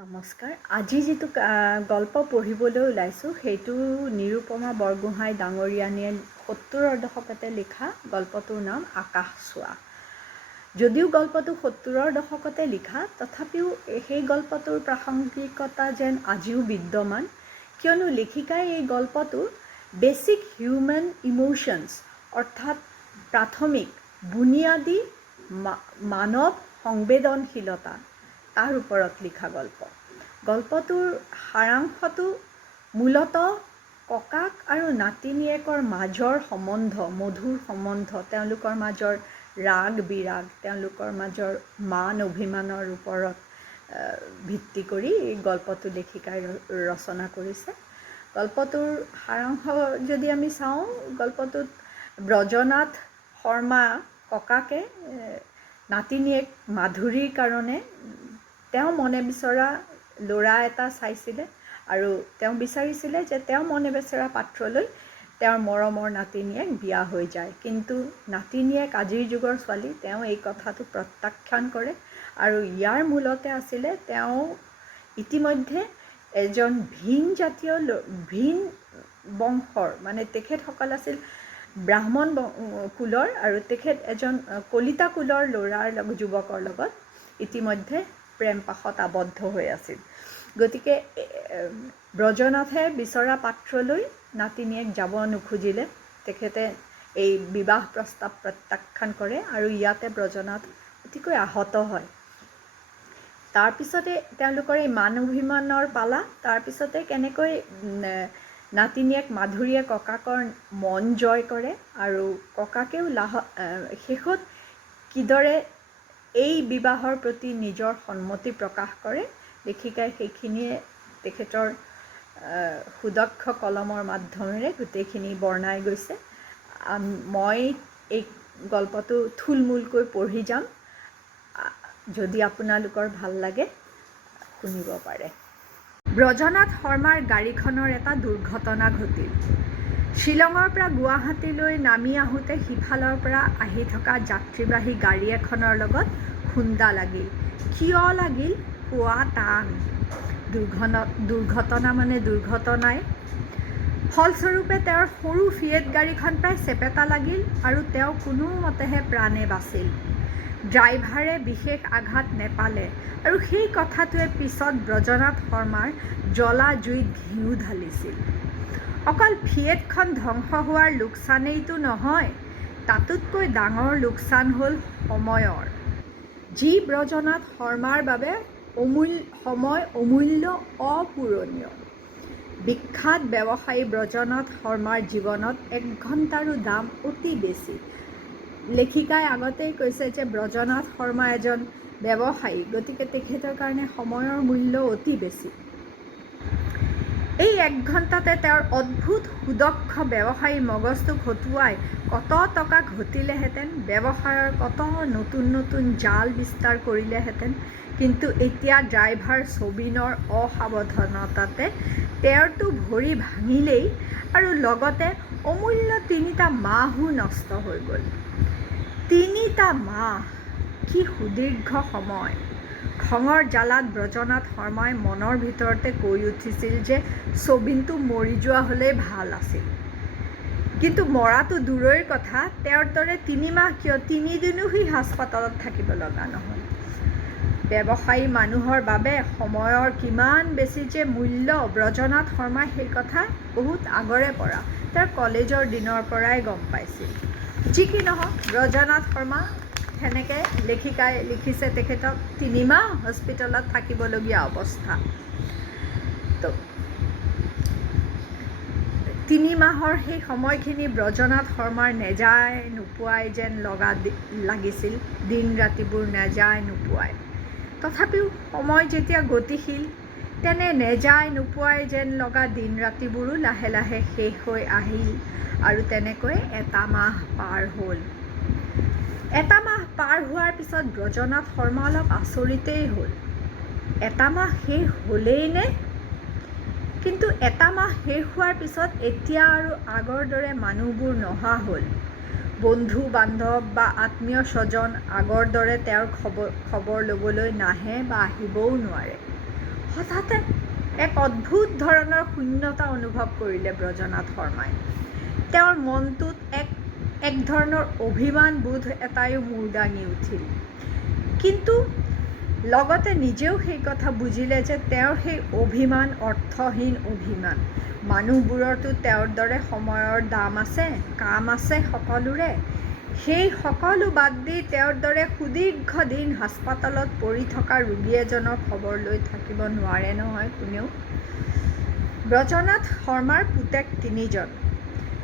নমস্কাৰ। আজি যিটো গল্প পঢ়িবলৈ ওলাইছোঁ সেইটো নিৰুপমা বৰগোহাঁই ডাঙৰীয়ানীয়ে ৭০ৰ দশকতে লিখা। গল্পটোৰ নাম আকাশ চোৱা। যদিও গল্পটো ৭০ৰ দশকতে লিখা, তথাপিও সেই গল্পটোৰ প্ৰাসংগিকতা যেন আজিও বিদ্যমান, কিয়নো লেখিকাই এই গল্পটো বেছিক হিউমেন ইমোশ্যনছ অৰ্থাৎ প্ৰাথমিক বুনিয়াদী মানৱ সংবেদনশীলতা তাৰ ওপৰত লিখা গল্প। গল্পটোৰ সাৰাংশটো মূলতঃ ককাক আৰু নাতিনীয়েকৰ মাজৰ সম্বন্ধ, মধুৰ সম্বন্ধ, তেওঁলোকৰ মাজৰ ৰাগ বিৰাগ, তেওঁলোকৰ মাজৰ মান অভিমানৰ ওপৰত ভিত্তি কৰি এই গল্পটো লেখিকাই ৰচনা কৰিছে। গল্পটোৰ সাৰাংশ যদি আমি চাওঁ, গল্পটোত ব্ৰজনাথ শৰ্মা ককাকে নাতিনীয়েক মাধুৰীৰ কাৰণে তেওঁ মনে বিচৰা ল'ৰা এটা চাইছিলে আৰু তেওঁ বিচাৰিছিলে যে তেওঁ মনে বিচৰা পাত্ৰলৈ তেওঁৰ মৰমৰ নাতিনীয়েক বিয়া হৈ যায়। কিন্তু নাতিনীয়েক আজিৰ যুগৰ ছোৱালী, তেওঁ এই কথাটো প্ৰত্যাখ্যান কৰে আৰু ইয়াৰ মূলতে আছিলে তেওঁ ইতিমধ্যে এজন ভিন বংশৰ, মানে তেখেতসকল আছিল ব্ৰাহ্মণ কুলৰ আৰু তেখেত এজন কলিতা কুলৰ ল'ৰাৰ যুৱকৰ লগত ইতিমধ্যে প্ৰেম পাশত আবদ্ধ হৈ আছিল। গতিকে ব্ৰজনাথে বিচৰা পাত্ৰলৈ নাতিনীয়েক যাব নোখোজিলে তেখেতে এই বিবাহ প্ৰস্তাৱ প্ৰত্যাখ্যান কৰে আৰু ইয়াতে ব্ৰজনাথ অতিকৈ আহত হয়। তাৰপিছতে তেওঁলোকৰ এই মান অভিমানৰ পালা, তাৰপিছতে কেনেকৈ নাতিনীয়েক মাধুৰীয়ে ককাকৰ মন জয় কৰে আৰু ককাকেও শেষত কিদৰে এই বিবাহৰ প্ৰতি নিজৰ সন্মতি প্ৰকাশ কৰে, লেখিকাই সেইখিনিয়ে তেখেতৰ সুদক্ষ কলমৰ মাধ্যমেৰে গোটেইখিনি বৰ্ণাই গৈছে। মই এই গল্পটো থুলমূলকৈ পঢ়ি যাম, যদি আপোনালোকৰ ভাল লাগে শুনিব পাৰে। ব্ৰজনাথ শৰ্মাৰ গাড়ীখনৰ এটা দুৰ্ঘটনা ঘটিল। শ্বিলঙৰ পৰা গুৱাহাটীলৈ নামি আহোঁতে সিফালৰ পৰা আহি থকা যাত্ৰীবাহী গাড়ী এখনৰ লগত খুন্দা লাগিল। কিয় লাগিল কোৱা টান। দুৰ্ঘটনা মানে দুৰ্ঘটনাই। ফলস্বৰূপে তেওঁৰ সৰু ফিয়েট গাড়ীখন প্ৰায় চেপেটা লাগিল আৰু তেওঁ কোনোমতেহে প্ৰাণে বাচিল। ড্ৰাইভাৰে বিশেষ আঘাত নেপালে আৰু সেই কথাটোৱে পিছত ব্ৰজনাথ শৰ্মাৰ জ্বলা জুইত ঘিউ ঢালিছিল। অকল ফিয়েটখন ধ্বংস হোৱাৰ লোকচানেইতো নহয়, তাতোতকৈ ডাঙৰ লোকচান হ'ল সময়ৰ, যি ব্ৰজনাথ শৰ্মাৰ বাবে অমূল্য অপূৰণীয়। বিখ্যাত ব্যৱসায়ী ব্ৰজনাথ শৰ্মাৰ জীৱনত 1 ঘণ্টাৰো দাম অতি বেছি। লেখিকাই আগতেই কৈছে যে ব্ৰজনাথ শৰ্মা এজন ব্যৱসায়ী, গতিকে তেখেতৰ কাৰণে সময়ৰ মূল্য অতি বেছি। এই 1 ঘণ্টাতে তেওঁৰ অদ্ভুত সুদক্ষ ব্যৱসায়ী মগজটো খটুৱাই কত টকা ঘটিলেহেঁতেন, ব্যৱসায়ৰ কত নতুন নতুন জাল বিস্তাৰ কৰিলেহেঁতেন। কিন্তু এতিয়া ড্ৰাইভাৰ ছবিনৰ অসাৱধানতাতে তেওঁৰতো ভৰি ভাঙিলেই আৰু লগতে অমূল্য 3টা মাহো নষ্ট হৈ গ'ল। 3টা মাহ, কি সুদীৰ্ঘ সময়। খঙৰ জ্বালাত ব্ৰজনাথ শৰ্মাই মনৰ ভিতৰতে কৈ উঠিছিল যে ছবিনটো মৰি যোৱা হ'লেই ভাল আছিল। কিন্তু মৰাটো দূৰৈৰ কথা, তেওঁৰ দৰে 3 মাহ কিয় 3 দিনো সি হাস্পাতালত থাকিব লগা নহ'ল। ব্যৱসায়ী মানুহৰ বাবে সময়ৰ কিমান বেছি যে মূল্য, ব্ৰজনাথ শৰ্মাই সেই কথা বহুত আগৰে পৰা, তেওঁৰ কলেজৰ দিনৰ পৰাই গম পাইছিল। যি কি নহওক, ব্ৰজনাথ শৰ্মা সেনেকৈ লেখিকাই লিখিছে তেখেতক 3 মাহ হস্পিটেলত থাকিবলগীয়া অৱস্থা। তো 3 মাহৰ সেই সময়খিনি ব্ৰজনাথ শৰ্মাৰ নেযায় নোপোৱাই যেন লাগিছিল, দিন ৰাতিবোৰ নেযায় নোপোৱাই। তথাপিও সময় যেতিয়া গতিশীল, তেনে নেযায় নোপোৱাই যেন লগা দিন ৰাতিবোৰো লাহে লাহে শেষ হৈ আহিল আৰু তেনেকৈ 1 মাহ পাৰ হ'ল। 1 মাহ পাৰ হোৱাৰ পিছত ব্ৰজনাথ শৰ্মা অলপ আচৰিতেই হ'ল। 1 মাহ শেষ হ'লেই নে? কিন্তু 1 মাহ শেষ হোৱাৰ পিছত এতিয়া আৰু আগৰ দৰে মানুহবোৰ নহা হ'ল। বন্ধু বান্ধৱ বা আত্মীয় স্বজন আগৰ দৰে তেওঁৰ খবৰ ল'বলৈ নাহে বা আহিবও নোৱাৰে। হঠাতে এক অদ্ভুত ধৰণৰ শূন্যতা অনুভৱ কৰিলে ব্ৰজনাথ শৰ্মাই। তেওঁৰ মনটোত এক ধৰণৰ অভিমান বোধ এটাইও মূৰ দাঙি উঠিল। কিন্তু লগতে নিজেও সেই কথা বুজিলে যে তেওঁৰ সেই অভিমান অৰ্থহীন অভিমান। মানুহবোৰতো তেওঁৰ দৰে সময়ৰ দাম আছে, কাম আছে সকলোৰে। সেই সকলো বাদ দি তেওঁৰ দৰে সুদীৰ্ঘ দিন হাস্পাতালত পৰি থকা ৰোগী এজনৰ খবৰ লৈ থাকিব নোৱাৰে নহয় কোনেও। ব্ৰজনাথ শৰ্মাৰ পুতেক 3জন।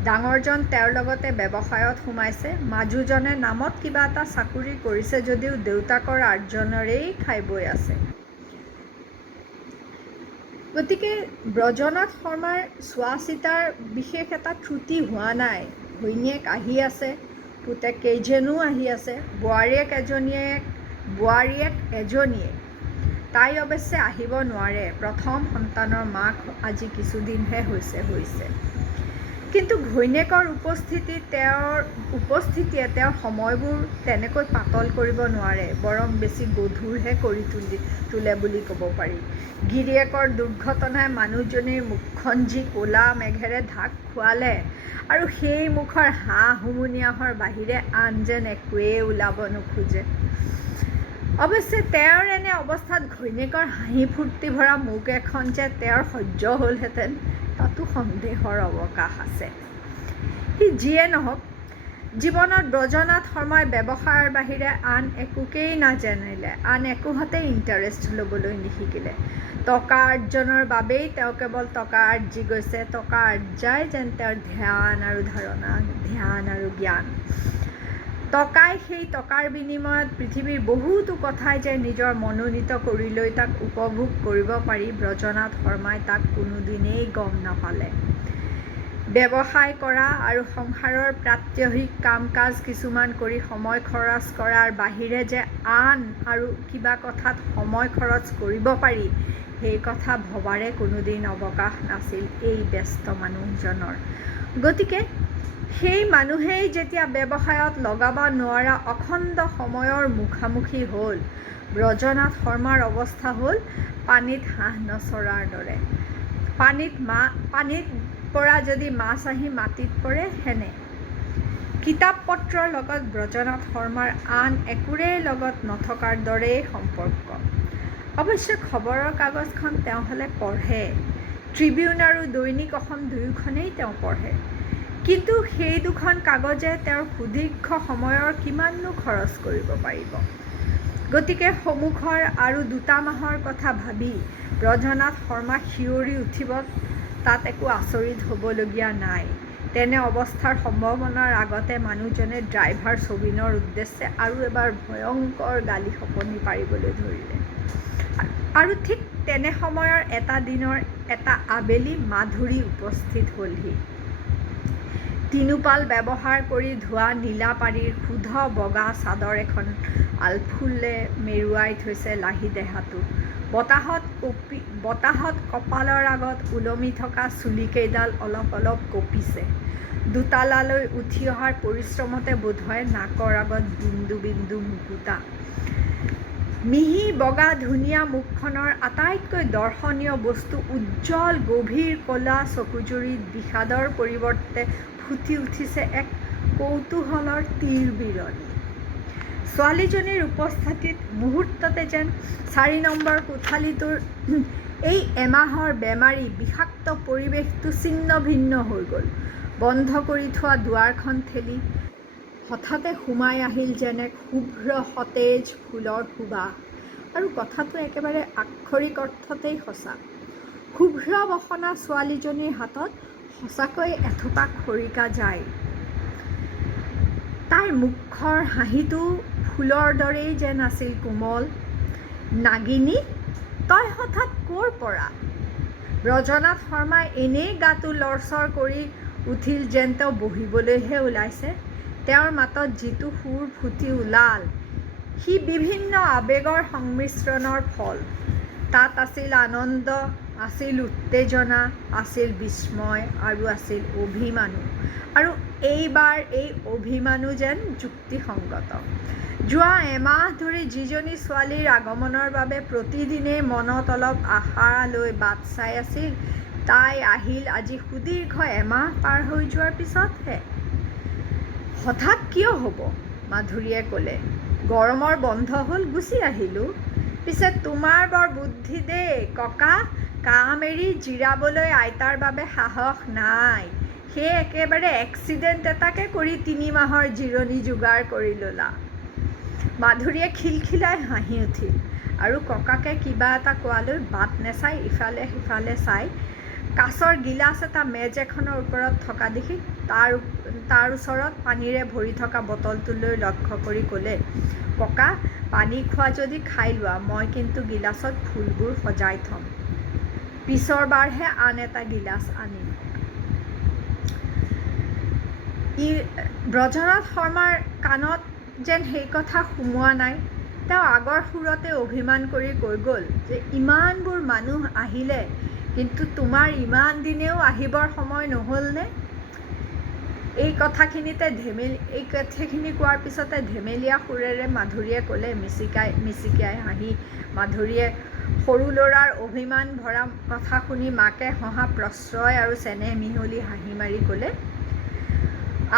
ডাঙৰজন তেওঁৰ লগতে ব্যৱসায়ত সোমাইছে, মাজুজনে নামত কিবা এটা চাকৰি কৰিছে যদিও দেউতাকৰ আৰ্জনৰেই খাই বৈ আছে। গতিকে ব্ৰজনাথ শৰ্মাৰ চোৱা চিতাৰ বিশেষ এটা ত্ৰুটি হোৱা নাই। ঘৈণীয়েক আহি আছে, পুতেক কেইজনো আহি আছে, বোৱাৰীয়েক এজনীয়ে। তাই অৱশ্যে আহিব নোৱাৰে, প্ৰথম সন্তানৰ মাক আজি কিছুদিনহে হৈছে। কিন্তু ঘৈণীয়েকৰ উপস্থিতিয়ে তেওঁৰ সময়বোৰ তেনেকৈ পাতল কৰিব নোৱাৰে, বৰং বেছি গধুৰহে কৰি তোলে বুলি ক'ব পাৰি। গিৰিয়েকৰ দুৰ্ঘটনাই মানুহজনীৰ মুখখন যি ক'লা মেঘেৰে ঢাক খুৱালে, আৰু সেই মুখৰ হাঁ হুমুনিয়াহৰ বাহিৰে আন যেন একোৱেই ওলাব নোখোজে। অৱশ্যে তেওঁৰ এনে অৱস্থাত ঘৈণীয়েকৰ হাঁহি ফূৰ্তি ভৰা মুখ এখন যে তেওঁৰ সহ্য হ'লহেঁতেন, তাতো সন্দেহৰ অৱকাশ আছে। সি যিয়ে নহওক, জীৱনত ব্ৰজনাথ শৰ্মাই ব্যৱসায়ৰ বাহিৰে আন একোকেই নাজানিলে, আন একোহতে ইণ্টাৰেষ্ট ল'বলৈ নিশিকিলে। টকা আৰ্জনৰ বাবেই তেওঁ কেৱল টকা আৰ্জি গৈছে, টকা আৰ্জাই যেন তেওঁৰ ধ্যান আৰু ধাৰণা, ধ্যান আৰু জ্ঞান। টকাই সেই টকাৰ বিনিময়ত পৃথিৱীৰ বহুতো কথাই যে নিজৰ মনোনীত কৰি লৈ তাক উপভোগ কৰিব পাৰি, ব্ৰজনাথ শৰ্মাই তাক কোনোদিনেই গম নাপালে। ব্যৱসায় কৰা আৰু সংসাৰৰ প্ৰাত্যহিক কাম কাজ কিছুমান কৰি সময় খৰচ কৰাৰ বাহিৰে যে আন আৰু কিবা কথাত সময় খৰচ কৰিব পাৰি, সেই কথা ভবাৰে কোনোদিন অৱকাশ নাছিল এই ব্যস্ত মানুহজনৰ। গতিকে সেই মানুহেই যেতিয়া ব্যৱসায়ত লগাব নোৱাৰা অখণ্ড সময়ৰ মুখামুখি হ'ল, ব্ৰজনাথ শৰ্মাৰ অৱস্থা হ'ল পানীত হাঁহ নচৰাৰ দৰে। পানীত পৰা যদি মাছ আহি মাটিত পৰে, হেনে। কিতাপ পত্ৰৰ লগত ব্ৰজনাথ শৰ্মাৰ আন একোৰে লগত নথকাৰ দৰেই সম্পৰ্ক। অৱশ্যে খবৰৰ কাগজখন তেওঁ হ'লে পঢ়ে, ট্ৰিবিউন আৰু দৈনিক অসম দুয়োখনেই তেওঁ পঢ়ে। কিন্তু সেই দুখন কাগজে তেওঁৰ সুদীৰ্ঘ সময়ৰ কিমাননো খৰচ কৰিব পাৰিব। গতিকে সন্মুখৰ আৰু 2 মাহৰ কথা ভাবি ব্ৰজনাথ শৰ্মা শিয়ৰি উঠিব, তাত একো আচৰিত হ'বলগীয়া নাই। তেনে অৱস্থাৰ সম্ভাৱনাৰ আগতে মানুহজনে ড্ৰাইভাৰ ছবিনৰ উদ্দেশ্যে আৰু এবাৰ ভয়ংকৰ গালি শপনি পাৰিবলৈ ধৰিলে। আৰু ঠিক তেনে সময়ৰ এটা দিনৰ এটা আবেলি মাধুৰী উপস্থিত হ'লহি। তিনোপাল ব্যৱহাৰ কৰি ধোৱা নীলা পাৰিৰ শুদ্ধ বগা চাদৰ এখন আলফুলে মেৰুৱাই থৈছে লাহি দেহাটো। বতাহত কপালৰ আগত ওলমি থকা চুলিকেইডাল অলপ অলপ কঁপিছে। দোতালালৈ উঠি অহাৰ পৰিশ্ৰমতে বোধহয় নাকৰ আগত বিন্দু বিন্দু মুকুতা। মিহি বগা ধুনীয়া মুখখনৰ আটাইতকৈ দৰ্শনীয় বস্তু উজ্জ্বল গভীৰ ক'লা চকুজুৰিত বিষাদৰ পৰিৱৰ্তে ফুটি উঠিছে এক কৌতূহলৰ তীৰ-বিৰণী। ছোৱালীজনীৰ উপস্থিতিত মুহূৰ্ততে যেন 4 নম্বৰ কোঠালীটোৰ এই এমাহৰ বেমাৰী বিষাক্ত পৰিৱেশটো ছিন্ন ভিন্ন হৈ গ'ল। বন্ধ কৰি থোৱা দুৱাৰখন ঠেলি হঠাতে সোমাই আহিল যেন এক শুভ্ৰ সতেজ ফুলৰ সুবাস। আৰু কথাটো একেবাৰে আক্ষৰিক অৰ্থতেই সঁচা। শুভ্ৰ বসনা ছোৱালীজনীৰ হাতত সঁচাকৈ এথোপা খৰিকা যায়। তাইৰ মুখৰ হাঁহিটো ফুলৰ দৰেই যেন আছিল কোমল। নাগিনী, তই হঠাৎ ক'ৰ পৰা? ব্ৰজনাথ শৰ্মাই এনেই গাটো লৰচৰ কৰি উঠিল যেন তেওঁ বহিবলৈহে ওলাইছে। তেওঁৰ মাতত যিটো সুৰ ফুটি ওলাল, সি বিভিন্ন আৱেগৰ সংমিশ্ৰণৰ ফল। তাত আছিল আনন্দ, আছিল উত্তেজনা, আছিল বিস্ময় আৰু আছিল অভিমানো। আৰু এইবাৰ এই অভিমানো যেন যুক্তিসংগত। যোৱা এমাহ ধৰি যিজনী ছোৱালীৰ আগমনৰ বাবে প্ৰতিদিনেই মনত অলপ আশা লৈ বাট চাই আছিল, তাই আহিল আজি সুদীৰ্ঘ এমাহ পাৰ হৈ যোৱাৰ পিছতহে। হঠাৎ কিয় হ'ব? মাধুৰীয়ে ক'লে। গৰমৰ বন্ধ হ'ল, গুচি আহিলোঁ। পিছে তোমাৰ বৰ বুদ্ধি দেই ককা, কাম এৰি জিৰাবলৈ আইতাৰ বাবে সাহস নাই। সেই একেবাৰে এক্সিডেণ্ট এটাকে কৰি 3 মাহৰ জিৰণি যোগাৰ কৰি ল'লা। মাধুৰীয়ে খিলখিলাই হাঁহি উঠিল আৰু ককাকে কিবা এটা কোৱালৈ বাট নেচাই ইফালে সিফালে চাই কাঁচৰ গিলাচ এটা মেজ এখনৰ ওপৰত থকা দেখি তাৰ ওচৰত পানীৰে ভৰি থকা বটলটোলৈ লক্ষ্য কৰি ক'লে, ককা, পানী খোৱা যদি খাই লোৱা, মই কিন্তু গিলাচত ফুলবোৰ সজাই থ'ম। পিছৰ বাৰহে আন এটা গিলাচ আনিম। ব্ৰজনাথ শৰ্মাৰ কাণত যেন সেই কথা সোমোৱা নাই। তেওঁ আগৰ সুৰতে অভিমান কৰি কৈ গ'ল যে ইমানবোৰ মানুহ আহিলে, কিন্তু তোমাৰ ইমান দিনেও আহিবৰ সময় নহ'লনে? এই কথাখিনি কোৱাৰ পিছতে ধেমেলীয়া সুৰেৰে মাধুৰীয়ে ক'লে, মিচিকিয়াই হাঁহি। মাধুৰীয়ে সৰু ল'ৰাৰ অভিমান ভৰা কথা শুনি মাকে হঁহা প্ৰশ্ৰয় আৰু চেনেহ মিহলি হাঁহি মাৰি ক'লে,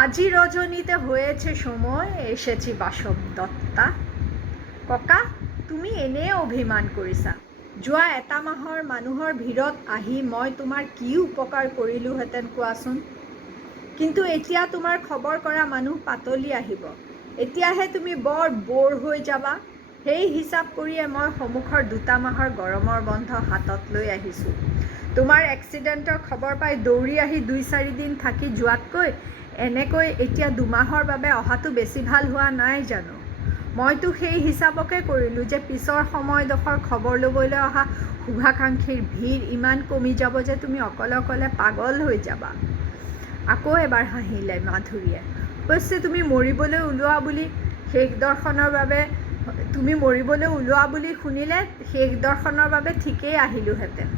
আজি ৰজনীতে হয়েছে সময়, এসেছি বাসব দত্তা। ককা, তুমি এনেই অভিমান কৰিছা। যোৱা এটা মাহৰ মানুহৰ ভিৰত আহি মই তোমাৰ কি উপকাৰ কৰিলোহেঁতেন কোৱাচোন? কিন্তু এতিয়া তোমাৰ খবৰ কৰা মানুহ পাতলি আহিব। এতিয়াহে তুমি বৰ বৰ হৈ যাবা। সেই হিচাপ কৰিয়ে মই সন্মুখৰ 2 মাহৰ গৰমৰ বন্ধ হাতত লৈ আহিছোঁ। তোমাৰ এক্সিডেণ্টৰ খবৰ পাই দৌৰি আহি 2-4 দিন থাকি যোৱাতকৈ এনেকৈ এতিয়া 2 মাহৰ বাবে অহাটো বেছি ভাল হোৱা নাই জানো? মইতো সেই হিচাপকে কৰিলোঁ যে পিছৰ সময়ডোখৰ খবৰ ল'বলৈ অহা শুভাকাংক্ষীৰ ভিৰ ইমান কমি যাব যে তুমি অকলে অকলে পাগল হৈ যাবা। আকৌ এবাৰ হাঁহিলে মাধুৰীয়ে। অৱশ্যে তুমি মৰিবলৈ ওলোৱা বুলি শুনিলে শেষ দৰ্শনৰ বাবে ঠিকেই আহিলোহেঁতেন।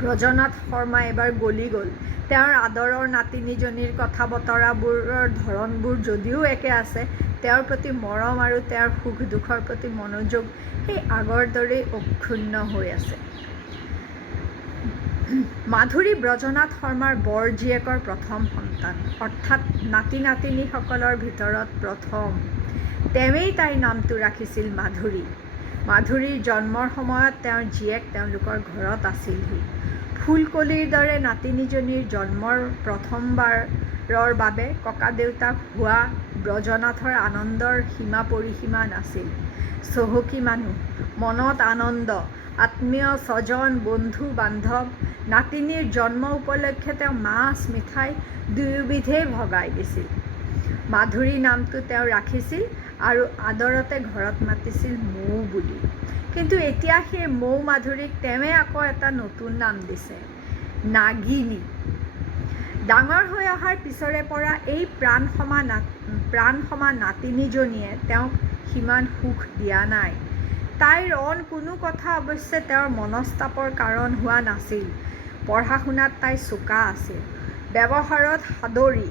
ব্ৰজনাথ শৰ্মা এবাৰ গলি গ'ল। তেওঁৰ আদৰৰ নাতিনীজনীৰ কথা বতৰাবোৰৰ ধৰণবোৰ যদিও একে আছে, তেওঁৰ প্ৰতি মৰম আৰু তেওঁৰ সুখ দুখৰ প্ৰতি মনোযোগ সেই আগৰ দৰেই অক্ষুণ্ণ হৈ আছে। মাধুৰী ব্ৰজনাথ শৰ্মাৰ বৰ জীয়েকৰ প্ৰথম সন্তান, অৰ্থাৎ নাতি-নাতিনীসকলৰ ভিতৰত প্ৰথম। তেওঁৱেই তাইৰ নামটো ৰাখিছিল মাধুৰী। মাধুৰীৰ জন্মৰ সময়ত তেওঁৰ জীয়েক তেওঁলোকৰ ঘৰত আছিলহি। ফুলকলিৰ দৰে নাতিনীজনীৰ জন্মৰ প্ৰথমবাৰৰ বাবে ককাদেউতাক হোৱা ব্ৰজনাথৰ আনন্দৰ সীমা পৰিসীমা নাছিল। চহকী মানুহ, মনত আনন্দ, আত্মীয় স্বজন, বন্ধু বান্ধৱ। নাতিনীৰ জন্ম উপলক্ষে তেওঁ মাছ মিঠাই দুয়োবিধেই ভগাই দিছিল। মাধুৰী নামটো তেওঁ ৰাখিছিল আৰু আদৰতে ঘৰত মাতিছিল মৌ বুলি। কিন্তু এতিয়া সেই মৌ মাধুৰীক তেওঁৱে আকৌ এটা নতুন নাম দিছে, নাগিনী। ডাঙৰ হৈ অহাৰ পিছৰে পৰা এই প্ৰাণসমা নাতিনীজনীয়ে তেওঁক সিমান সুখ দিয়া নাই। তাইৰ অন কোনো কথা অৱশ্যে তেওঁৰ মনস্তাপৰ কাৰণ হোৱা নাছিল। পঢ়া-শুনাত তাই চোকা আছিল, ব্যৱহাৰত সাদৰী।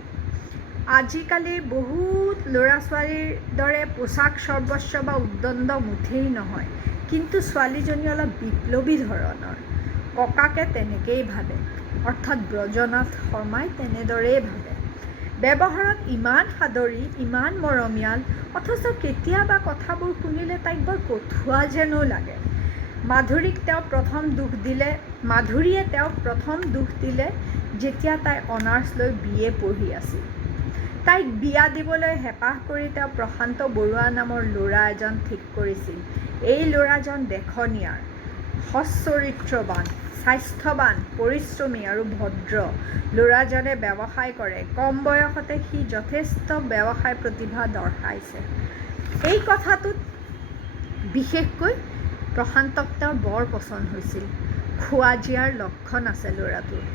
আজিকালি বহুত ল'ৰা-ছোৱালীৰ দৰে পোছাক সৰ্বস্ব বা উদ্দণ্ড মুঠেই নহয়, কিন্তু ছোৱালীজনী অলপ বিপ্লৱী ধৰণৰ। ককাকে তেনেকেই ভাবে, অৰ্থাৎ ব্ৰজনাথ শৰ্মাই তেনেদৰেই ভাবে। ব্যৱহাৰত ইমান সাদৰী, ইমান মৰমীয়াল, অথচ কেতিয়াবা কথাবোৰ শুনিলে তাইক বৰ কঠুৱা যেনো লাগে। মাধুৰীয়ে তেওঁক প্ৰথম দুখ দিলে যেতিয়া তাই অনাৰ্ছ লৈ BA পঢ়ি আছিল। তাইক বিয়া দিবলৈ হেঁপাহ কৰি তেওঁ প্ৰশান্ত বৰুৱা নামৰ ল'ৰা এজন ঠিক কৰিছিল। এই ল'ৰাজন দেখনীয়াৰ, সচ্চৰিত্ৰৱান, স্বাস্থ্যৱান, পৰিশ্ৰমী আৰু ভদ্ৰ। ল'ৰাজনে ব্যৱসায় কৰে। কম বয়সতে সি যথেষ্ট ব্যৱসায় প্ৰতিভা দৰ্শাইছে। এই কথাটোত বিশেষকৈ প্ৰশান্তক তেওঁৰ বৰ পচন্দ হৈছিল। খোৱাজিয়াৰ লক্ষণ আছে ল'ৰাটোৰ।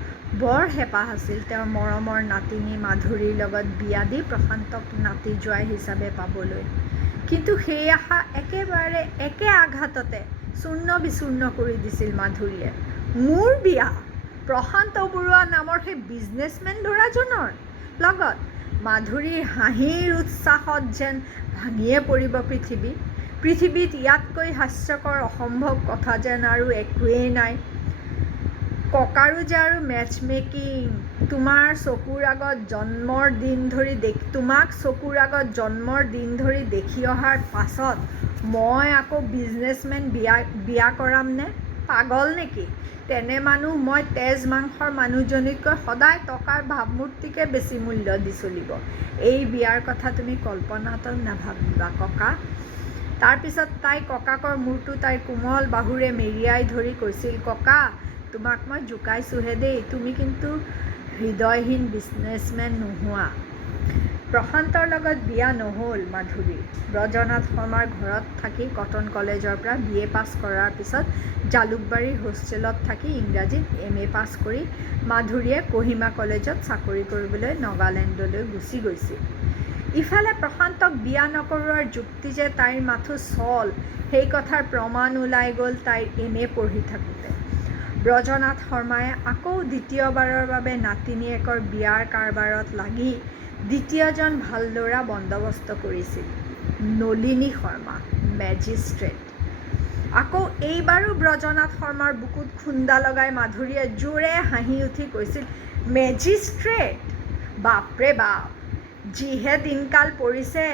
বৰ হেঁপাহ আছিল তেওঁৰ মৰমৰ নাতিনী মাধুৰীৰ লগত বিয়া দি প্ৰশান্তক নাতি জোঁৱাই হিচাপে পাবলৈ। কিন্তু সেই আশা একে আঘাততে চূৰ্ণ বিচূৰ্ণ কৰি দিছিল মাধুৰীয়ে। মোৰ বিয়া প্ৰশান্ত বৰুৱা নামৰ সেই বিজনেছমেন ল'ৰাজনৰ লগত। মাধুৰীৰ হাঁহিৰ উৎসাহত যেন ভাঙিয়ে পৰিব পৃথিৱী। পৃথিৱীত ইয়াতকৈ হাস্যকৰ অসম্ভৱ কথা যেন আৰু একোৱেই নাই। ককাৰো যে আৰু মেটচ মেকিং। তোমাক চকুৰ আগত জন্মৰ দিন ধৰি দেখি অহাৰ পাছত মই আকৌ বিজনেছমেন বিয়া কৰামনে? পাগল নেকি? তেনে মানুহ মই তেজ মাংসৰ মানুহজনীতকৈ সদায় টকাৰ ভাৱমূৰ্তিকে বেছি মূল্য দি চলিব। এই বিয়াৰ কথা তুমি কল্পনাতো নাভাবিবা ককা। তাৰপিছত তাই ককাকৰ মূৰটো তাইৰ কোমল বাহুৰে মেৰিয়াই ধৰি কৈছিল, ককা তোমাক মই জোকাইছোঁহে দেই, তুমি কিন্তু হৃদয়হীন বিজনেছমেন নোহোৱা। প্ৰশান্তৰ লগত বিয়া নহ'ল মাধুৰীৰ। ব্ৰজনাথ শৰ্মাৰ ঘৰত থাকি কটন কলেজৰ পৰা BA পাছ কৰাৰ পিছত জালুকবাৰীৰ হোষ্টেলত থাকি ইংৰাজীত MA পাছ কৰি মাধুৰীয়ে কহিমা কলেজত চাকৰি কৰিবলৈ নগালেণ্ডলৈ গুচি গৈছিল। ইফালে প্ৰশান্তক বিয়া নকৰোৱাৰ যুক্তি যে তাইৰ মাথো চল, সেই কথাৰ প্ৰমাণ ওলাই গ'ল তাইৰ MA পঢ়ি থাকোঁতে। ব্ৰজনাথ শৰ্মাই আকৌ দ্বিতীয়বাৰৰ বাবে নাতিনীয়েকৰ বিয়াৰ কাৰবাৰত লাগি দ্বিতীয়জন ভাল ল'ৰা বন্দবস্ত কৰিছিল। নলিনী শৰ্মা, মেজিষ্ট্ৰেট। আকৌ এইবাৰো ব্ৰজনাথ শৰ্মাৰ বুকুত খুন্দা লগাই মাধুৰীয়ে জোৰে হাঁহি উঠি কৈছিল, মেজিষ্ট্ৰেট? বাপৰে বাপ, যিহে দিনকাল পৰিছে।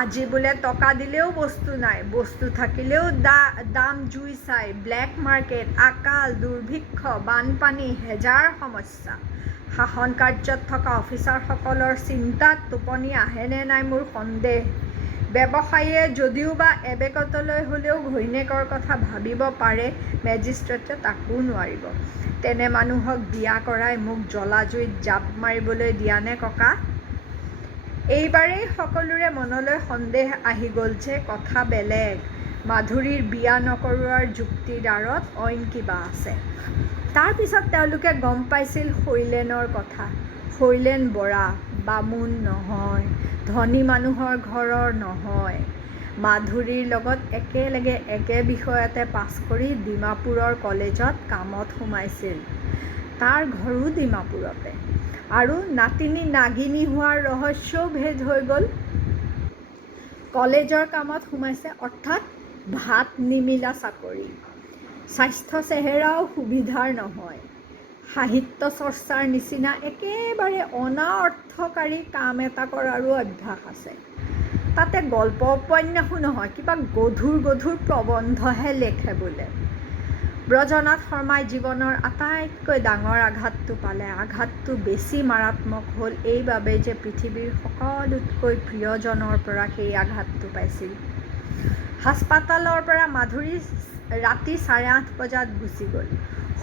আজি বোলে টকা দিলেও বস্তু নাই, বস্তু থাকিলেও দাম জুই চাই, ব্লেক মাৰ্কেট, আকাল, দুৰ্ভিক্ষ, বানপানী, হেজাৰ সমস্যা। শাসন কাৰ্যত থকা অফিচাৰসকলৰ চিন্তাত টোপনি আহেনে নাই মোৰ সন্দেহ। ব্যৱসায়ীয়ে যদিওবা এবেগতলৈ হ'লেও ঘৈণীয়েকৰ কথা ভাবিব পাৰে, মেজিষ্ট্ৰেটে তাকো নোৱাৰিব। তেনে মানুহক বিয়া কৰাই মোক জ্বলা জুইত জাপ মাৰিবলৈ দিয়ানে ককা? এইবাৰেই সকলোৰে মনলৈ সন্দেহ আহি গ'ল যে কথা বেলেগ। মাধুৰীৰ বিয়া নকৰোৱাৰ যুক্তিৰ আঁৰত অইন কিবা আছে। তাৰ পিছত তেওঁলোকে গম পাইছিল শৈলেনৰ কথা। শৈলেন বৰা বামুণ নহয়, ধনী মানুহৰ ঘৰৰ নহয়। মাধুৰীৰ লগত একেলগে একে বিষয়তে পাছ কৰি ডিমাপুৰৰ কলেজত কামত সোমাইছিল। তাৰ ঘৰো ডিমাপুৰতে। আৰু নাতিনী নাগিনী হোৱাৰ ৰহস্যও ভেদ হৈ গ'ল। কলেজৰ কামত সোমাইছে অৰ্থাৎ ভাত নিমিলা চাকৰি। স্বাস্থ্য চেহেৰাও সুবিধাৰ নহয়। সাহিত্য চৰ্চাৰ নিচিনা একেবাৰে অনাঅৰ্থকাৰী কাম এটা কৰাৰো অভ্যাস আছে। তাতে গল্প উপন্যাসো নহয়, কিবা গধুৰ প্ৰবন্ধহে লেখে বোলে। ব্ৰজনাথ শৰ্মাই জীৱনৰ আটাইতকৈ ডাঙৰ আঘাতটো পালে। আঘাতটো বেছি মাৰাত্মক হ'ল এইবাবেই যে পৃথিৱীৰ সকলোতকৈ প্ৰিয়জনৰ পৰা সেই আঘাতটো পাইছিল। হাস্পাতালৰ পৰা মাধুৰী ৰাতি 8:30 বজাত গুচি গ'ল।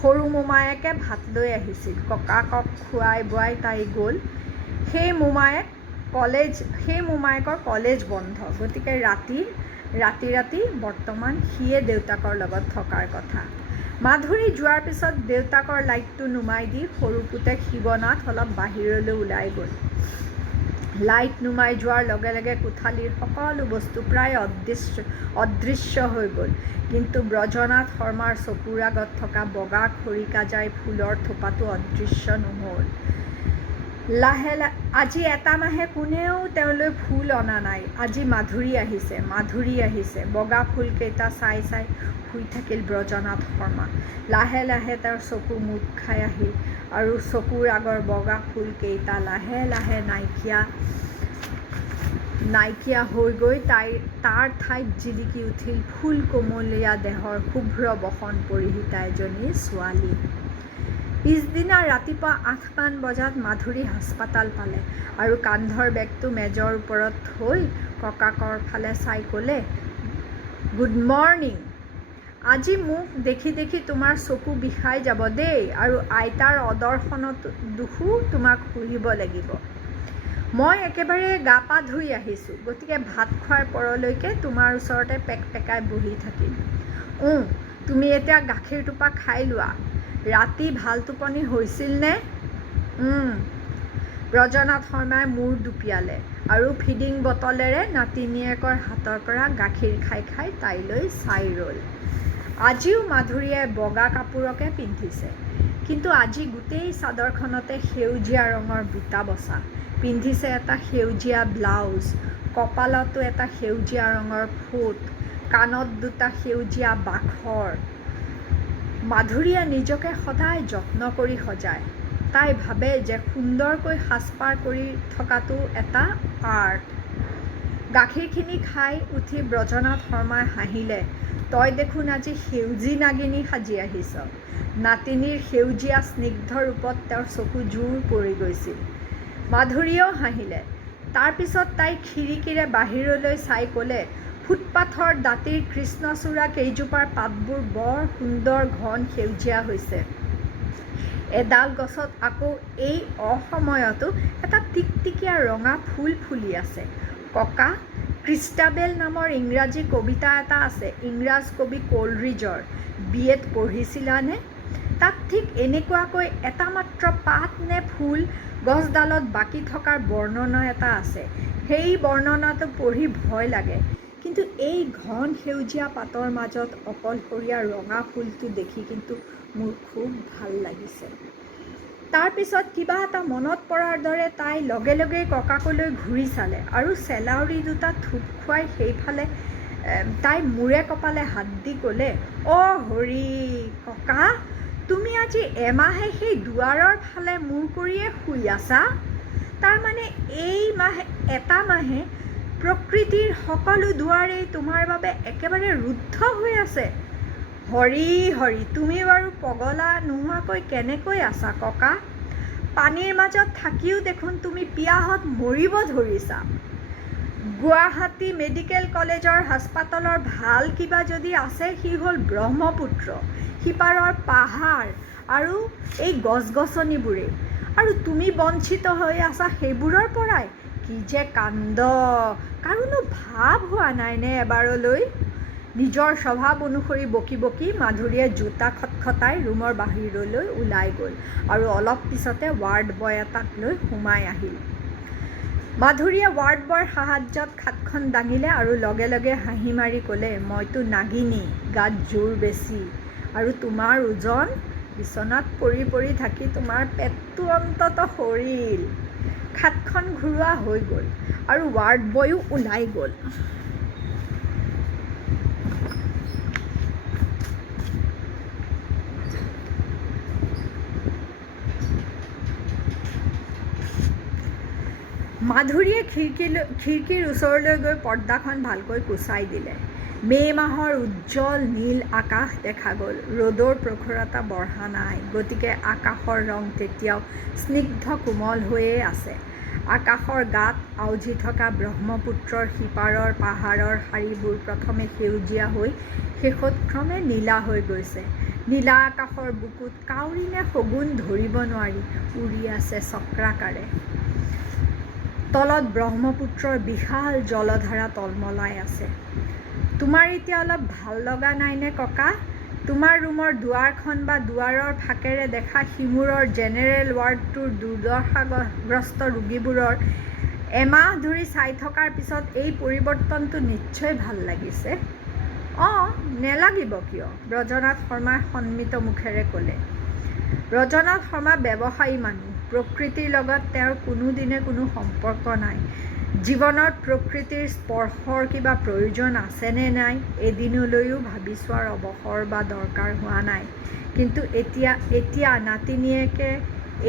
সৰু মোমায়েকে ভাত লৈ আহিছিল। ককাকক খুৱাই বুৱাই তাই গ'ল। সেই মোমায়েকৰ কলেজ বন্ধ, গতিকে ৰাতি বৰ্তমান সিয়ে দেউতাকৰ লগত থকাৰ কথা। মাধুৰী যোৱাৰ পিছত দেউতাকৰ লাইটটো নুমাই দি সৰু পুতেক শিৱনাথ অলপ বাহিৰলৈ ওলাই গ'ল। লাইট নুমাই যোৱাৰ লগে লগে কোঠালিৰ সকলো বস্তু প্ৰায় অদৃশ্য হৈ গ'ল। কিন্তু ব্ৰজনাথ শৰ্মাৰ চকুৰ আগত থকা বগা খৰিকাজাই ফুলৰ থোপাটো অদৃশ্য নহ'ল। আজি এটা মাহে কোনেও তেওঁলৈ ফুল অনা নাই। আজি মাধুৰী আহিছে। বগা ফুলকেইটা চাই শুই থাকিল ব্ৰজনাথ শৰ্মা। লাহে লাহে তেওঁৰ চকু মুদ খাই আহিল আৰু চকুৰ আগৰ বগা ফুলকেইটা লাহে লাহে নাইকিয়া হৈ গৈ তাৰ ঠাইত জিলিকি উঠিল ফুল কোমলীয়া দেহৰ শুভ্ৰ বসন পৰিহিতা এজনী ছোৱালী। পিছদিনা ৰাতিপুৱা 8মান বজাত মাধুৰী হাস্পাতাল পালে আৰু কান্ধৰ বেগটো মেজৰ ওপৰত থৈ ককাকৰ ফালে চাই ক'লে, গুড মৰ্ণিং। আজি মোক দেখি তোমাৰ চকু বিষাই যাব দেই, আৰু আইতাৰ অদৰ্শনত দুখো তোমাক শুহিব লাগিব। মই একেবাৰে গা পা ধুই আহিছোঁ, গতিকে ভাত খোৱাৰ পৰলৈকে তোমাৰ ওচৰতে পেকপেকাই বহি থাকিম। তুমি এতিয়া গাখীৰ টোপা খাই লোৱা। ৰাতি ভাল টোপনি হৈছিল নে? ব্ৰজনাথ শৰ্মাই মূৰ দুপিয়ালে আৰু ফিডিং বটলেৰে নাতিনীয়েকৰ হাতৰ পৰা গাখীৰ খাই খাই তাইলৈ চাই ৰ'ল। আজিও মাধুৰীয়ে বগা কাপোৰকে পিন্ধিছে, কিন্তু আজি গোটেই চাদৰখনতে সেউজীয়া ৰঙৰ বুটা বচা। পিন্ধিছে এটা সেউজীয়া ব্লাউজ, কপালতো এটা সেউজীয়া ৰঙৰ ফোঁট, কাণত দুটা সেউজীয়া বাখৰ। মাধুৰীয়ে নিজকে সদায় যত্ন কৰি সজায়। তাই ভাবে যে সুন্দৰকৈ সাজপাৰ কৰি থকাটো এটা আৰ্ট। গাখীৰখিনি খাই উঠি ব্ৰজনাথ শৰ্মাই হাঁহিলে। তই দেখোন আজি সেউজী নাগিনী সাজি আহিছ। নাতিনীৰ সেউজীয়া স্নিগ্ধ ৰূপত তেওঁৰ চকু জোৰ পৰি গৈছিল। মাধুৰীয়েও হাঁহিলে। তাৰপিছত তাই খিৰিকীৰে বাহিৰলৈ চাই ক'লে, ফুটপাথৰ দাঁতিৰ কৃষ্ণচূড়া কেইজোপাৰ পাতবোৰ বৰ সুন্দৰ ঘন সেউজীয়া হৈছে। এডাল গছত আকৌ এই অসময়তো এটা টিকটিকীয়া ৰঙা ফুল ফুলি আছে। ককা, ক্ৰিষ্টাবেল নামৰ ইংৰাজী কবিতা এটা আছে ইংৰাজ কবি কলৰিজৰ। BA-ত পঢ়িছিলানে? তাত ঠিক এনেকুৱাকৈ এটা মাত্ৰ পাত নে ফুল গছডালত বাকী থকাৰ বৰ্ণনা এটা আছে। সেই বৰ্ণনাটো পঢ়ি ভয় লাগে, কিন্তু এই ঘন সেউজীয়া পাতৰ মাজত অকলশৰীয়া ৰঙা ফুলটো দেখি কিন্তু মোৰ খুব ভাল লাগিছে। তাৰপিছত কিবা এটা মনত পৰাৰ দৰে তাই লগে লগেই ককাকলৈ ঘূৰি চালে আৰু চেলাউৰি দুটা থুপ খুৱাই সেইফালে তাই মূৰে কপালে হাত দি ক'লে, অ' হৰি ককা, তুমি আজি এমাহে সেই দুৱাৰৰ ফালে মূৰ কৰিয়ে শুই আছা? তাৰমানে এই এটা মাহে প্ৰকৃতিৰ সকলো দুৱাৰেই তোমাৰ বাবে একেবাৰে ৰুদ্ধ হৈ আছে। হৰি হৰি, তুমি বাৰু পগলা নোহোৱাকৈ কেনেকৈ আছা ককা? পানীৰ মাজত থাকিও দেখোন তুমি পিয়াহত মৰিব ধৰিছা। গুৱাহাটী মেডিকেল কলেজৰ হাস্পাতালৰ ভাল কিবা যদি আছে সি হ'ল ব্ৰহ্মপুত্ৰ, সিপাৰৰ পাহাৰ আৰু এই গছ-গছনিবোৰেই। আৰু তুমি বঞ্চিত হৈ আছা সেইবোৰৰ পৰাই। কি যে কাণ্ড! কাৰোনো ভাৱ হোৱা নাইনে এবাৰলৈ? নিজৰ স্বভাৱ অনুসৰি বকি বকি মাধুৰীয়ে জোতা খটখটাই ৰুমৰ বাহিৰলৈ ওলাই গ'ল আৰু অলপ পিছতে ৱাৰ্ড বয় এটাক লৈ সোমাই আহিল। মাধুৰীয়ে ৱাৰ্ড বয়ৰ সাহায্যত খাটখন দাঙিলে আৰু লগে লগে হাঁহি মাৰি ক'লে, মইতো নাগিনী, গাত জোৰ বেছি, আৰু তোমাৰ ওজন। বিচনাত পৰি পৰি থাকি তোমাৰ পেটটো অন্ততঃ সৰিল। খাটখন ঘূৰোৱা হৈ গ'ল আৰু ৱাৰ্ড বয়ো ওলাই গ'ল। মাধুৰীয়ে খিৰিকীৰ ওচৰলৈ গৈ পৰ্দাখন ভালকৈ কুচাই দিলে। মে' মাহৰ উজ্জ্বল নীল আকাশ দেখা গ'ল। ৰ'দৰ প্ৰখৰতা বঢ়া নাই, গতিকে আকাশৰ ৰং তেতিয়াও স্নিগ্ধ কোমল হৈয়ে আছে। আকাশৰ গাত আউজি থকা ব্ৰহ্মপুত্ৰৰ সিপাৰৰ পাহাৰৰ শাৰীবোৰ প্ৰথমে সেউজীয়া হৈ শেষত ক্ৰমে নীলা হৈ গৈছে। নীলা আকাশৰ বুকুত কাউৰী নে শগুন ধৰিব নোৱাৰি উৰি আছে চক্ৰাকাৰে। তলত ব্ৰহ্মপুত্ৰৰ বিশাল জলধাৰা তলমলাই আছে। তোমাৰ এতিয়া অলপ ভাল লগা নাইনে ককা? তোমাৰ ৰুমৰ দুৱাৰখন বা দুৱাৰৰ ফাকেৰে দেখা সিমূৰৰ জেনেৰেল ৱাৰ্ডটোৰ দুৰ্দশাগ্ৰস্ত ৰোগীবোৰৰ এমাহ ধৰি চাই থকাৰ পিছত এই পৰিৱৰ্তনটো নিশ্চয় ভাল লাগিছে। অঁ, নেলাগিব কিয়? ব্ৰজনাথ শৰ্মাই সন্মিত মুখেৰে ক'লে। ব্ৰজনাথ শৰ্মা ব্যৱসায়ী মানুহ। প্ৰকৃতিৰ লগত তেওঁৰ কোনোদিনে কোনো সম্পৰ্ক নাই। জীৱনত প্ৰকৃতিৰ স্পৰ্শৰ কিবা প্ৰয়োজন আছেনে নাই এদিনলৈও ভাবি চোৱাৰ অৱসৰ বা দৰকাৰ হোৱা নাই। কিন্তু এতিয়া নাতিনীয়েকে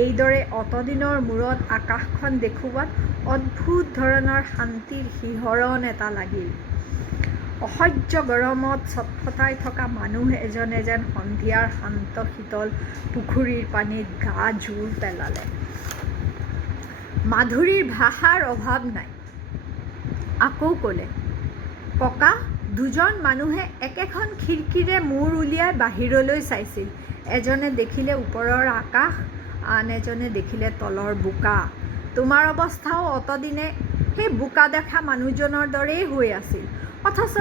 এইদৰে অতদিনৰ মূৰত আকাশখন দেখুওৱাত অদ্ভুত ধৰণৰ শান্তিৰ শিহৰণ এটা লাগিল। অসহ্য গৰমত ছটফটাই থকা মানুহ এজনে যেন সন্ধিয়াৰ শান্ত শীতল পুখুৰীৰ পানীত গা জুৰ পেলালে। মাধুৰীৰ ভাষাৰ অভাৱ নাই। আকৌ ক'লে, ককা, দুজন মানুহে একেখন খিৰিকীৰে মূৰ উলিয়াই বাহিৰলৈ চাইছিল। এজনে দেখিলে ওপৰৰ আকাশ, আন এজনে দেখিলে তলৰ বোকা। তোমাৰ অৱস্থাও অতদিনে সেই বোকা দেখা মানুহজনৰ দৰেই হৈ আছিল। অথচ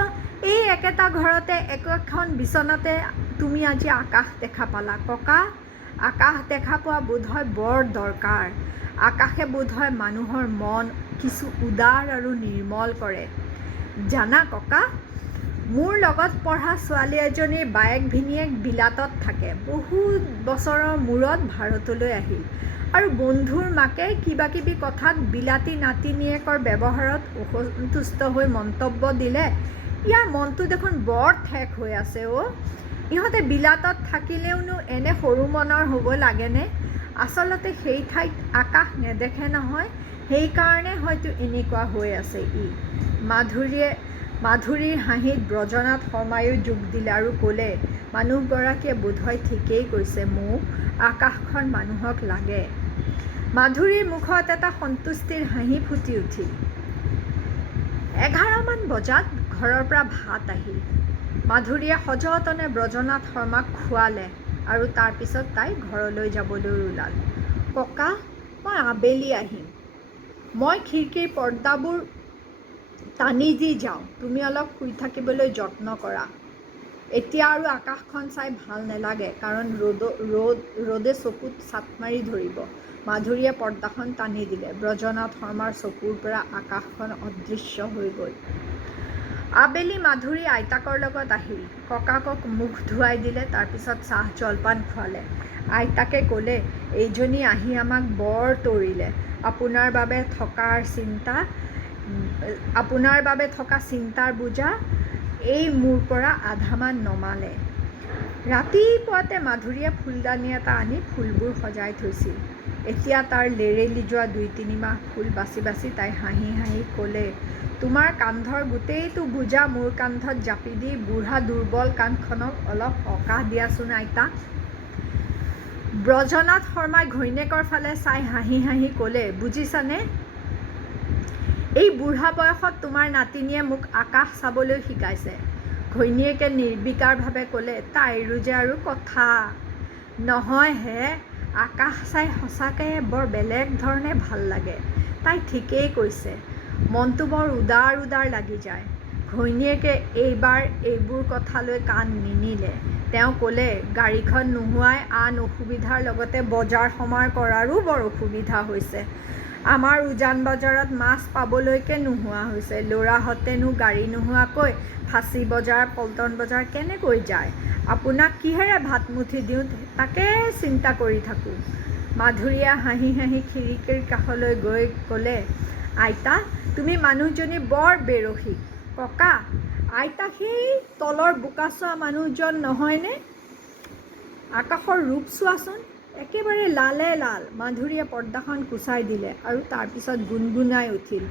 এই একেটা ঘৰতে একেখন বিচনাতে তুমি আজি আকাশ দেখা পালা। ককা, আকাশ দেখা পোৱা বোধহয় বৰ দৰকাৰ। আকাশে বোধহয় মানুহৰ মন কিছু উদাৰ আৰু নিৰ্মল কৰে। জানা ককা, মোৰ লগত পঢ়া ছোৱালী এজনীৰ বায়েক ভিনীয়েক বিলাতত থাকে। বহুত বছৰৰ মূৰত ভাৰতলৈ আহিল আৰু বন্ধুৰ মাকে কিবা কিবি কথাত বিলাতী নাতিনীয়েকৰ ব্যৱহাৰত অসন্তুষ্ট হৈ মন্তব্য দিলে, ইয়াৰ মনটো দেখোন বৰ ঠেক হৈ আছে অ'। ইহঁতে বিলাতত থাকিলেওনো এনে সৰু মনৰ হ'ব লাগেনে? আচলতে সেই ঠাইত আকাশ নেদেখে নহয়, সেইকাৰণে হয়তো এনেকুৱা হৈ আছে ই। মাধুৰীৰ হাঁহিত ব্ৰজনাথ শৰ্মায়ো যোগ দিলে আৰু ক'লে, মানুহগৰাকীয়ে বোধহয় ঠিকেই কৈছে মোক, আকাশখন মানুহক লাগে। মাধুৰীৰ মুখত এটা সন্তুষ্টিৰ হাঁহি ফুটি উঠিল। 11 মান বজাত ঘৰৰ পৰা ভাত আহিল। মাধুৰীয়ে সযতনে ব্ৰজনাথ শৰ্মাক খোৱালে আৰু তাৰপিছত তাই ঘৰলৈ যাবলৈ ওলাল। ককা, মই আবেলি আহিম। মই খিৰিকীৰ পৰ্দাবোৰ টানি দি যাওঁ, তুমি অলপ শুই থাকিবলৈ যত্ন কৰা। এতিয়া আৰু আকাশখন চাই ভাল নেলাগে, কাৰণ ৰ'দে চকুত চাট মাৰি ধৰিব। মাধুৰীয়ে পৰ্দাখন টানি দিলে। ব্ৰজনাথ শৰ্মাৰ চকুৰ পৰা আকাশখন অদৃশ্য হৈ গ'ল। আবেলি মাধুৰী আইতাকৰ লগত আহিল। ককাকক মুখ ধুৱাই দিলে, তাৰপিছত চাহ জলপান খোৱালে। আইতাকে ক'লে, এইজনী আহি আমাক বৰ তৰিলে। আপোনাৰ বাবে থকা চিন্তাৰ বোজা এই মোৰ পৰা আধামান নমালে। ৰাতিপুৱাতে মাধুৰীয়ে ফুলদানি এটা আনি ফুলবোৰ সজাই থৈছিল। এতিয়া তাৰ লেৰেলি যোৱা 2-3 মাহ ফুল বাছি বাছি তাই হাঁহি হাঁহি ক'লে, তোমাৰ কান্ধৰ গোটেইটো বোজা মোৰ কান্ধত জাপি দি বুঢ়া দুৰ্বল কান্ধখনক অলপ সকাহ দিয়াচোন আইতা। ব্ৰজনাথ শৰ্মাই ঘৈণীয়েকৰ ফালে চাই হাঁহি হাঁহি ক'লে, বুজিছানে, এই বুঢ়া বয়সত তোমাৰ নাতিনীয়ে মোক আকাশ চাবলৈ শিকাইছে। ঘৈণীয়েকে নিৰ্বিকাৰভাৱে ক'লে, তাইৰো যে আৰু কথা। নহয় হে, আকাশ চাই সঁচাকৈ বৰ বেলেগ ধৰণে ভাল লাগে। তাই ঠিকেই কৈছে, মনটো বৰ উদাৰ উদাৰ লাগি যায়। ঘৈণীয়েকে এইবাৰ এইবোৰ কথালৈ কাণ নিনিলে। তেওঁ ক'লে, গাড়ীখন নোহোৱাই আন অসুবিধাৰ লগতে বজাৰ সমাৰ কৰাৰো বৰ অসুবিধা হৈছে। আমাৰ উজান বজাৰত মাছ পাবলৈকে নোহোৱা হৈছে। ল'ৰাহঁতেনো গাড়ী নোহোৱাকৈ ফাঁচী বজাৰ পল্টন বজাৰ কেনেকৈ যায়? আপোনাক কিহেৰে ভাতমুঠি দিওঁ তাকে চিন্তা কৰি থাকোঁ। মাধুৰীয়ে হাঁহি হাঁহি খিৰিকীৰ কাষলৈ গৈ ক'লে, আইতা, তুমি মানুহজনী বৰ বেৰসিক। ককা, আইতা সেই তলৰ বোকাচোৱা মানুহজন নহয়নে? আকাশৰ ৰূপ চোৱাচোন, একেবাৰে লালে লাল। মাধুৰীয়ে পৰ্দাখন কুচাই দিলে আৰু তাৰপিছত গুণগুণাই উঠিল,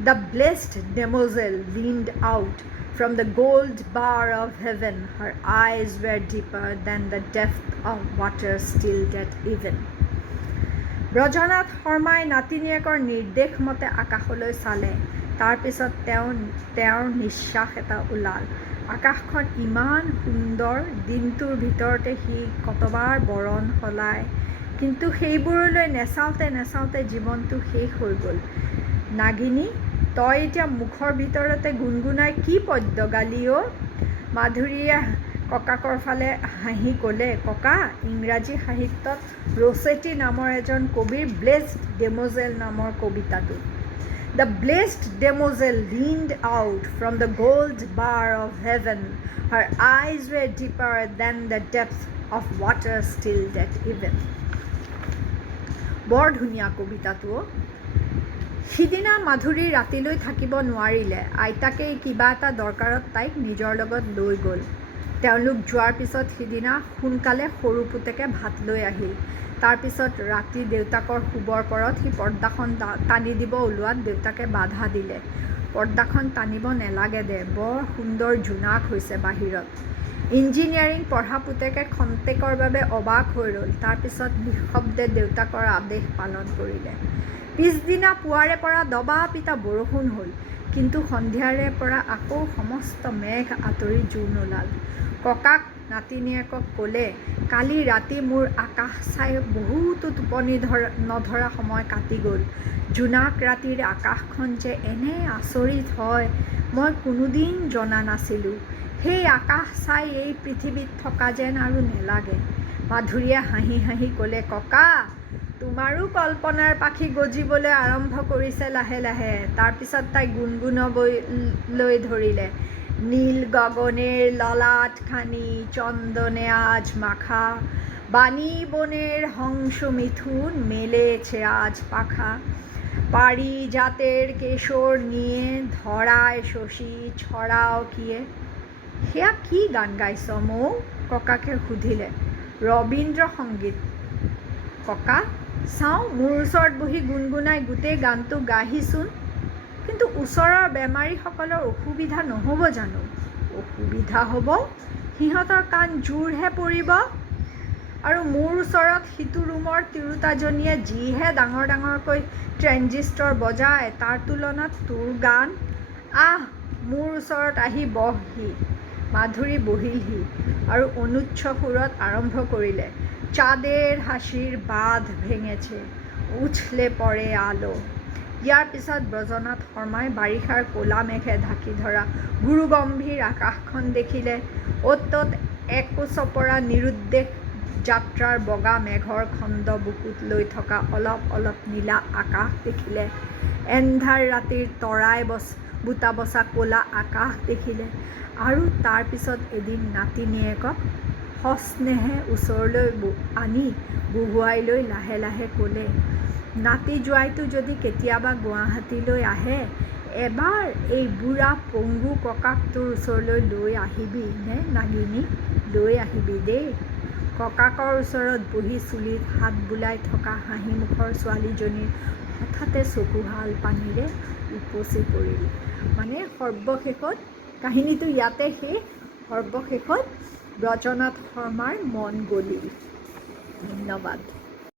The blessed demoiselle leaned out from the gold bar of heaven. Her eyes were deeper than the depth of water still that even. Brajanath শৰ্মাই নাতিনীয়েকৰ নিৰ্দেশ মতে আকাশলৈ চালে। তাৰপিছত তেওঁৰ নিশ্বাস এটা ওলাল। আকাশখন ইমান সুন্দৰ, দিনটোৰ ভিতৰতে সি কতবাৰ বৰণ সলায়, কিন্তু সেইবোৰলৈ নেচাওঁতে নেচাওঁতে জীৱনটো শেষ হৈ গ'ল। নাগিনী, তই এতিয়া মুখৰ ভিতৰতে গুণগুণাই কি পদ্য গালি অ'? মাধুৰীয়ে ককাকৰ ফালে হাঁহি ক'লে, ককা, ইংৰাজী সাহিত্যত ৰছেটি নামৰ এজন কবিৰ ব্লেছড ডেমোজেল নামৰ কবিতাটো। The blessed demoiselle leaned out from the gold bar of heaven. Her eyes were deeper than the depth of water still that even. বৰ ধুনীয়া কবিতাটো। সিদিনা মাধুৰী ৰাতিলৈ থাকিব নোৱাৰিলে। আইতাকেই কিবা এটা দৰকাৰত তাইক নিজৰ লগত লৈ গ'ল। তেওঁলোক যোৱাৰ পিছত সিদিনা সোনকালে সৰু পুতেকে ভাত লৈ আহিল। তাৰপিছত ৰাতি দেউতাকৰ শুবৰ পৰত সি পৰ্দাখন টানি দিব ওলোৱাত দেউতাকে বাধা দিলে। পৰ্দাখন টানিব নেলাগে দে, বৰ সুন্দৰ জোনাক হৈছে বাহিৰত। ইঞ্জিনিয়াৰিং পঢ়া পুতেকে খন্তেকৰ বাবে অবাক হৈ ৰ'ল। তাৰপিছত নিঃশব্দে দেউতাকৰ আদেশ পালন কৰিলে। পিছদিনা পুৱাৰে পৰা দবা-পিটা বৰষুণ হ'ল, কিন্তু সন্ধিয়াৰে পৰা আকৌ সমস্ত মেঘ আঁতৰি জোন ওলাল। ককাক নাতিনীয়েকক ক'লে, কালি ৰাতি মোৰ আকাশ চাই বহুতো টোপনি নধৰা সময় কাটি গ'ল। জোনাক ৰাতিৰ আকাশখন যে এনে আচৰিত হয়, মই কোনোদিন জনা নাছিলোঁ। সেই আকাশ চাই এই পৃথিৱীত থকা যেন আৰু নেলাগে। মাধুৰীয়ে হাঁহি হাঁহি ক'লে, ককা তোমাৰো কল্পনাৰ পাখি গজিবলৈ আৰম্ভ কৰিছে লাহে লাহে। তাৰপিছত তাই গুণগুণাবলৈ ধৰিলে, নীল গগনের ললাট খানি চন্দনে আজ মাখা, বাণী বনের হংস মিথুন মেলেছে আজ পাখা, পারিজাতের কেশর নিয়ে ধরায় শশী ছড়াও কিয়ে। সেয়া কি গান গাইছ মৌ? ককাকে সুধিলে। ৰবীন্দ্ৰ সংগীত ককা। চাওঁ মোৰ ওচৰত বহি গুণগুণাই গোটেই গানটো গাহিচোন। কিন্তু ওচৰৰ বেমাৰীসকলৰ অসুবিধা নহ'ব জানো? অসুবিধা হ'ব, সিহঁতৰ কাণ জোৰহে পৰিব। আৰু মোৰ ওচৰত সিটো ৰুমৰ তিৰোতাজনীয়ে যিহে ডাঙৰ ডাঙৰকৈ ট্ৰেঞ্জিষ্টৰ বজায়, তাৰ তুলনাত তোৰ গান। আহ মোৰ ওচৰত আহি বহহি। মাধুৰী বহিলহি আৰু অনুচ্চ সুৰত আৰম্ভ কৰিলে, চাঁদেৰ হাসিৰ বাঁধ ভেঙেছে, উছলে পড়ে আলো। ইয়াৰ পিছত ব্ৰজনাথ শৰ্মাই বাৰিষাৰ ক'লা মেঘে ঢাকি ধৰা গুৰুগম্ভীৰ আকাশখন দেখিলে। অ'ত ত'ত একোচপৰা নিৰুদ্দেশ যাত্ৰাৰ বগা মেঘৰ খণ্ড বুকুত লৈ থকা অলপ অলপ নীলা আকাশ দেখিলে। এন্ধাৰ ৰাতিৰ তৰাই বুটা বচা ক'লা আকাশ দেখিলে। আৰু তাৰ পিছত এদিন নাতিনীয়েকক সস্নেহে ওচৰলৈ আনি বহুৱাই লৈ লাহে লাহে ক'লে, নাতি জোৱাইটো যদি কেতিয়াবা গুৱাহাটীলৈ আহে, এবাৰ এই বুঢ়া পংগু ককাক তোৰ ওচৰলৈ লৈ আহিবি নে নাগিনী? লৈ আহিবি দেই। ককাকৰ ওচৰত বহি চুলিত হাত বুলাই থকা হাঁহিমুখৰ ছোৱালীজনীৰ হঠাতে চকুহাল পানীৰে উপচি পৰিল। মানে সৰ্বশেষত কাহিনীটো ইয়াতে শেষ। সৰ্বশেষত ব্ৰজনাথ শৰ্মাৰ মন গলিল। ধন্যবাদ।